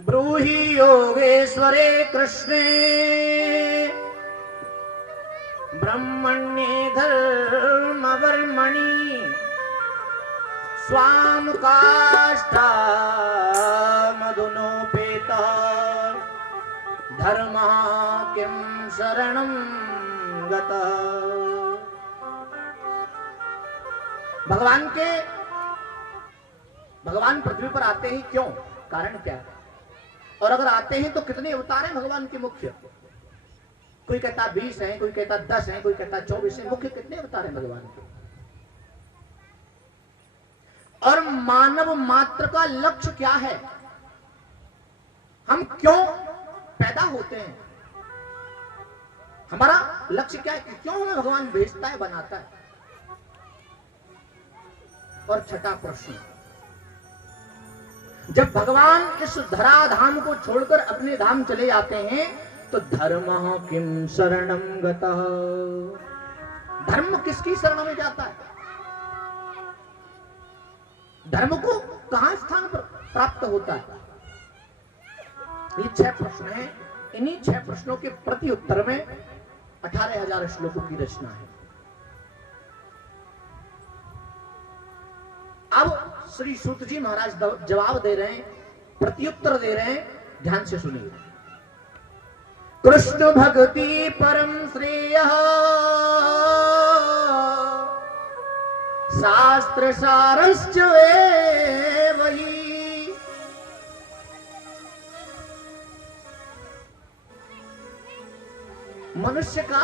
ब्रूहि योगेश्वरे कृष्णे ब्रह्मण्ये धर्मवर्मणि स्वाम काष्ठा मधुनोपेतः धर्म किं शरणं गतः। भगवान पृथ्वी पर आते ही क्यों, कारण क्या है, और अगर आते हैं तो कितने अवतार हैं भगवान के मुख्य? कोई कहता 20 हैं, कोई कहता 10 हैं, कोई कहता 24 हैं। मुख्य कितने अवतार हैं भगवान के? और मानव मात्र का लक्ष्य क्या है? हम क्यों पैदा होते हैं? हमारा लक्ष्य क्या है? क्यों हमें भगवान भेजता है, बनाता है? और छठा प्रश्न, जब भगवान इस धराधाम को छोड़कर अपने धाम चले जाते हैं तो धर्मः किं शरणं गतः, धर्म किसकी शरण में जाता है? धर्म को कहां स्थान पर प्राप्त होता है? ये 6 प्रश्न हैं। इन्हीं 6 प्रश्नों के प्रति उत्तर में 18,000 श्लोकों की रचना है। अब श्री सूत जी महाराज जवाब दे रहे हैं, प्रत्युत्तर दे रहे हैं, ध्यान से सुनिए। कृष्ण भक्ति परम श्रेयः शास्त्र सारश्च एव हि। मनुष्य का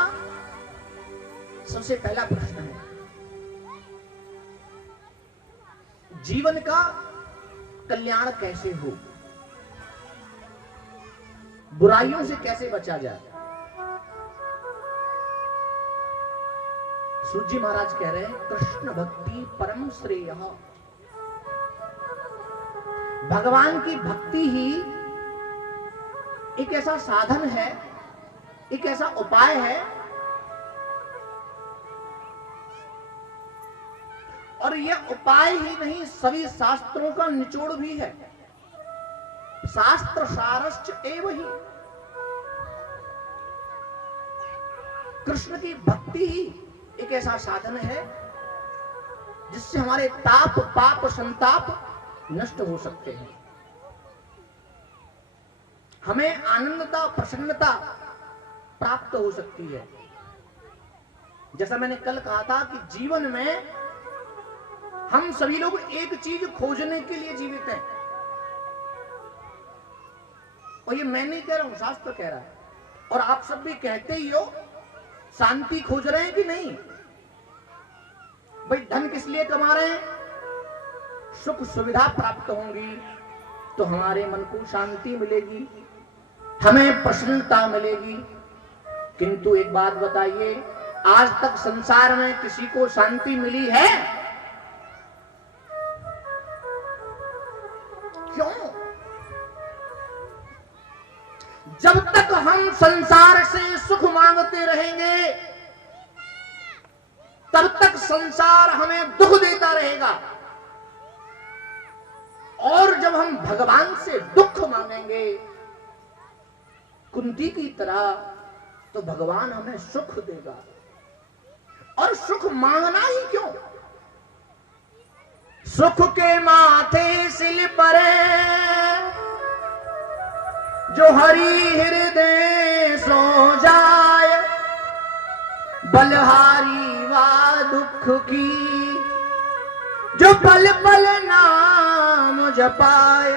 सबसे पहला प्रश्न है, जीवन का कल्याण कैसे हो, बुराइयों से कैसे बचा जाए। सूत जी महाराज कह रहे हैं कृष्ण भक्ति परम श्रेयः, भगवान की भक्ति ही एक ऐसा साधन है, एक ऐसा उपाय है, और यह उपाय ही नहीं सभी शास्त्रों का निचोड़ भी है। शास्त्र सारश्च एव हि, कृष्ण की भक्ति ही एक ऐसा साधन है जिससे हमारे ताप पाप संताप नष्ट हो सकते हैं, हमें आनंदता प्रसन्नता प्राप्त हो सकती है। जैसा मैंने कल कहा था कि जीवन में हम सभी लोग एक चीज खोजने के लिए जीवित हैं, और ये मैं नहीं कह रहा हूं, शास्त्र कह रहा है, और आप सब भी कहते ही हो। शांति खोज रहे हैं कि नहीं? भाई धन किस लिए कमा रहे हैं? सुख सुविधा प्राप्त होंगी तो हमारे मन को शांति मिलेगी, हमें प्रसन्नता मिलेगी। किंतु एक बात बताइए, आज तक संसार में किसी को शांति मिली है? क्यों? जब तक हम संसार से सुख मांगते रहेंगे तब तक संसार हमें दुख देता रहेगा, और जब हम भगवान से दुख मांगेंगे कुंती की तरह तो भगवान हमें सुख देगा। और सुख मांगना ही क्यों? सुख के माथे सिल परे जो हरि हृदय सो जाय, बलहारी वा दुख की जो पल पल नाम जपाय।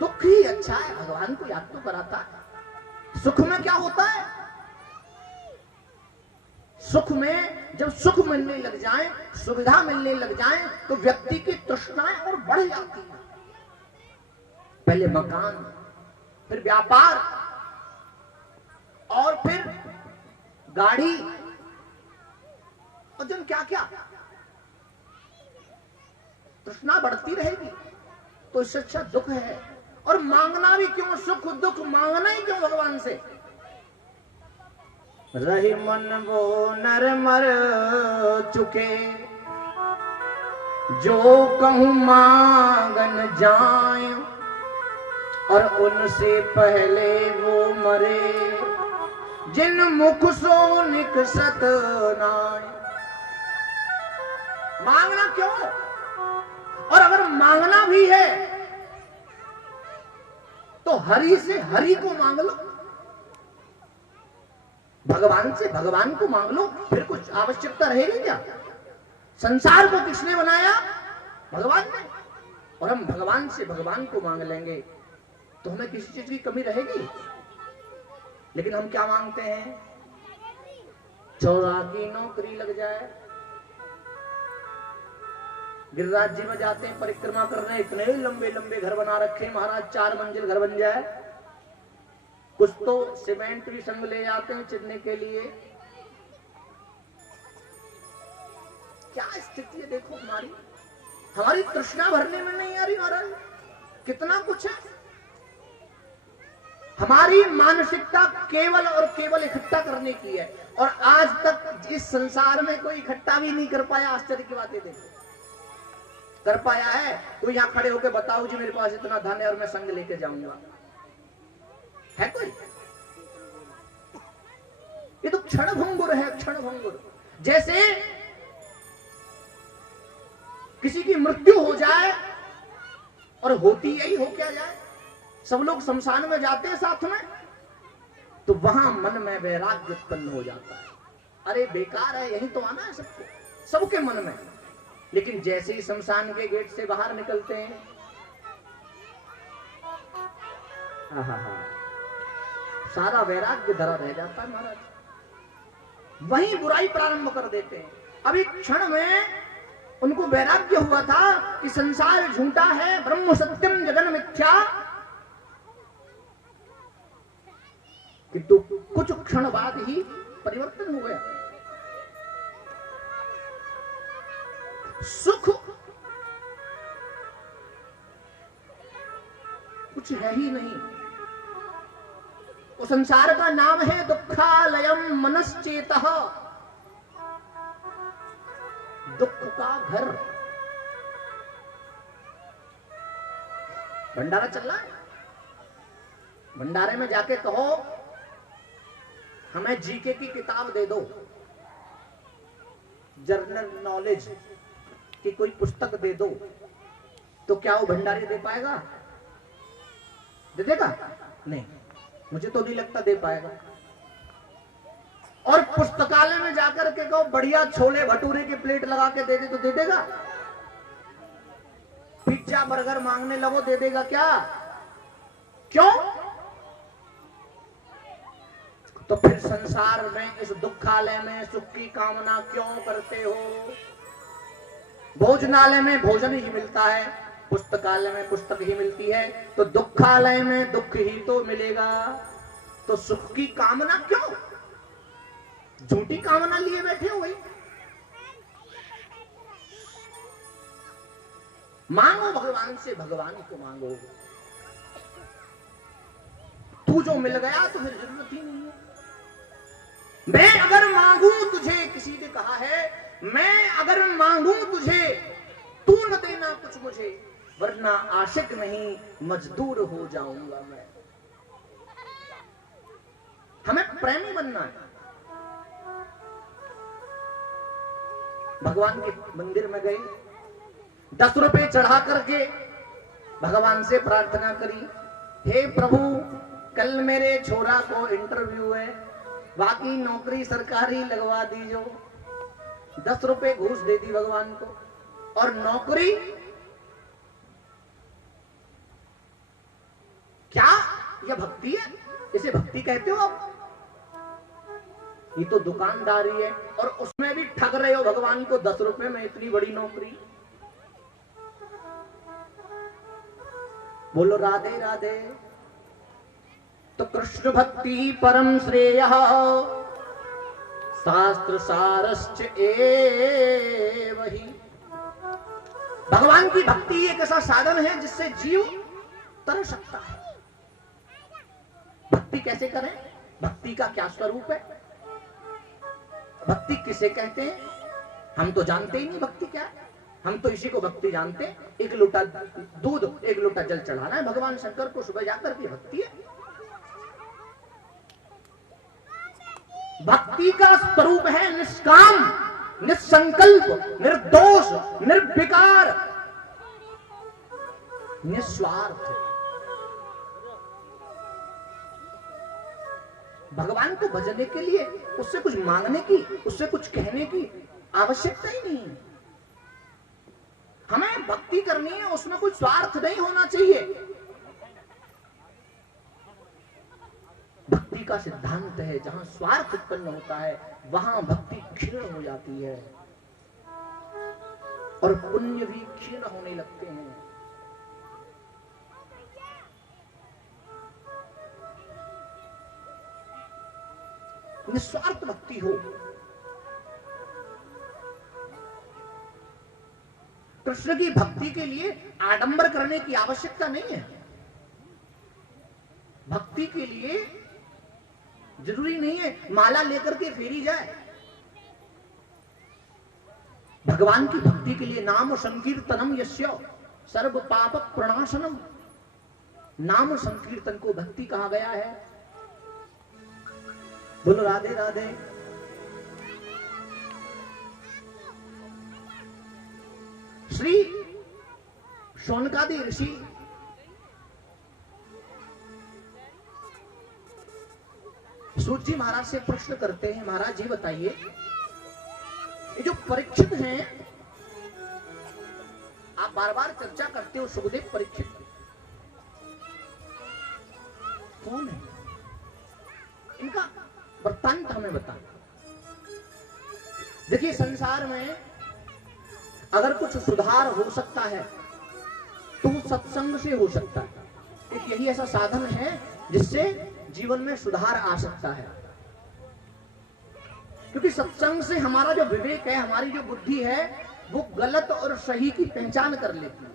दुख ही अच्छा है, भगवान को याद तो कराता है। सुख में क्या होता है? सुख में जब सुख मिलने लग जाए, सुविधा मिलने लग जाए, तो व्यक्ति की तृष्णाएं और बढ़ जाती है। पहले मकान, फिर व्यापार, और फिर गाड़ी, और जन क्या क्या, तृष्णा बढ़ती रहेगी। तो इससे अच्छा दुख है। और मांगना भी क्यों? सुख दुख मांगना ही क्यों भगवान से? रही मन वो नर मर चुके जो कहूं मांगन जाए और उनसे पहले वो मरे, जिन मुख सो निकसत नाय। मांगना क्यों? और अगर मांगना भी है तो हरि से हरि को मांग लो, भगवान से भगवान को मांग लो, फिर कुछ आवश्यकता रहेगी क्या? संसार को किसने बनाया? भगवान ने। और हम भगवान से भगवान को मांग लेंगे तो हमें किसी चीज की कमी रहेगी? लेकिन हम क्या मांगते हैं? चौरा की नौकरी लग जाए। गिरिराज जी में जाते हैं परिक्रमा करने, इतने लंबे लंबे घर बना रखे महाराज, 4 मंजिल घर बन जाए। कुछ तो सीमेंट भी संग ले जाते हैं चिरने के लिए। क्या स्थिति है देखो हमारी, हमारी तृष्णा भरने में नहीं आ रही महाराज, कितना कुछ है। हमारी मानसिकता केवल और केवल इकट्ठा करने की है, और आज तक इस संसार में कोई इकट्ठा भी नहीं कर पाया। आश्चर्य की बात है, देखो कर पाया है कोई? यहां खड़े होकर बताओ जी मेरे पास इतना धन है और मैं संग लेके जाऊंगा, है कोई? ये तो क्षण भंगुर है, क्षण भंगुर। जैसे किसी की मृत्यु हो जाए, और होती यही हो क्या जाए, सब लोग शमशान में जाते हैं साथ में, तो वहां मन में वैराग्य उत्पन्न हो जाता है। अरे बेकार है, यही तो आना है सबको, सबके मन में। लेकिन जैसे ही शमशान के गेट से बाहर निकलते हैं, सारा वैराग्य धरा रह जाता है महाराज, वहीं बुराई प्रारंभ कर देते हैं। अब एक क्षण में उनको वैराग्य हुआ था कि संसार झूठा है, ब्रह्म सत्यम जगन मिथ्या, किंतु कुछ क्षण बाद ही परिवर्तन हो गया। सुख कुछ है ही नहीं। वो संसार का नाम है दुखालयम मनश्चेतः, दुख का घर। भंडारा चल रहा है, भंडारे में जाके कहो हमें जीके की किताब दे दो, जनरल नॉलेज की कोई पुस्तक दे दो, तो क्या वो भंडारी दे पाएगा? दे देगा? नहीं, मुझे तो नहीं लगता दे पाएगा। और पुस्तकालय में जाकर के कहो बढ़िया छोले भटूरे की प्लेट लगा के दे दे, तो दे देगा? पिज्जा बर्गर मांगने लगो, दे देगा क्या? क्यों? तो फिर संसार में इस दुखालय में सुख की कामना क्यों करते हो? भोजनालय में भोजन ही मिलता है, पुस्तकालय में पुस्तक ही मिलती है, तो दुखालय में दुख ही तो मिलेगा। तो सुख की कामना क्यों? झूठी कामना लिए बैठे हो भाई। मांगो भगवान से, भगवान को मांगो। तू जो मिल गया तो फिर जरूरत ही नहीं है। मैं अगर मांगू तुझे, किसी ने कहा है, मैं अगर मांगू तुझे तू न देना कुछ मुझे, वरना आशिक नहीं मजदूर हो जाऊंगा मैं। हमें प्रेमी बनना है। भगवान के मंदिर में गए, 10 रुपए चढ़ा करके भगवान से प्रार्थना करी, हे प्रभु कल मेरे छोरा को इंटरव्यू है, बाकी नौकरी सरकारी लगवा दीजो। 10 रुपए घूस दे दी भगवान को, और नौकरी क्या? यह भक्ति है? इसे भक्ति कहते हो आप? ये तो दुकानदारी है, और उसमें भी ठग रहे हो भगवान को 10 रुपए में इतनी बड़ी नौकरी। बोलो राधे राधे। तो कृष्ण भक्ति परम श्रेयः शास्त्र सारश्च एव ही। भगवान की भक्ति एक ऐसा साधन है जिससे जीव तर सकता है। भक्ति कैसे करें? भक्ति का क्या स्वरूप है? भक्ति किसे कहते हैं? हम तो जानते ही नहीं भक्ति क्या है। हम तो इसी को भक्ति जानते। एक लोटा दूध, एक लोटा जल चढ़ाना है भगवान शंकर को सुबह जाकर के भक्ति है। भक्ति का स्वरूप है निष्काम, निसंकल्प, निर्दोष, निर्विकार, निस्वार्थ। भगवान को भजने के लिए उससे कुछ मांगने की, उससे कुछ कहने की आवश्यकता ही नहीं है। हमें भक्ति करनी है, उसमें कोई स्वार्थ नहीं होना चाहिए। भक्ति का सिद्धांत है जहां स्वार्थ उत्पन्न होता है वहां भक्ति क्षीण हो जाती है और पुण्य भी क्षीण होने लगते हैं। निस्वार्थ भक्ति हो। कृष्ण की भक्ति के लिए आडंबर करने की आवश्यकता नहीं है। भक्ति के लिए जरूरी नहीं है माला लेकर के फेरी जाए। भगवान की भक्ति के लिए नाम संकीर्तनम यस्य सर्व पाप प्रणाशनम, नाम संकीर्तन को भक्ति कहा गया है। बोलो राधे राधे। श्री शौनकादि ऋषि सूत जी महाराज से प्रश्न करते हैं, महाराज जी बताइए ये जो परीक्षित हैं, आप बार बार चर्चा करते हो सुखदेव परीक्षित कौन है, इनका वृत्तांत हमें बता। देखिए संसार में अगर कुछ सुधार हो सकता है तो सत्संग से हो सकता है। एक यही ऐसा साधन है जिससे जीवन में सुधार आ सकता है, क्योंकि सत्संग से हमारा जो विवेक है, हमारी जो बुद्धि है, वो गलत और सही की पहचान कर लेती है।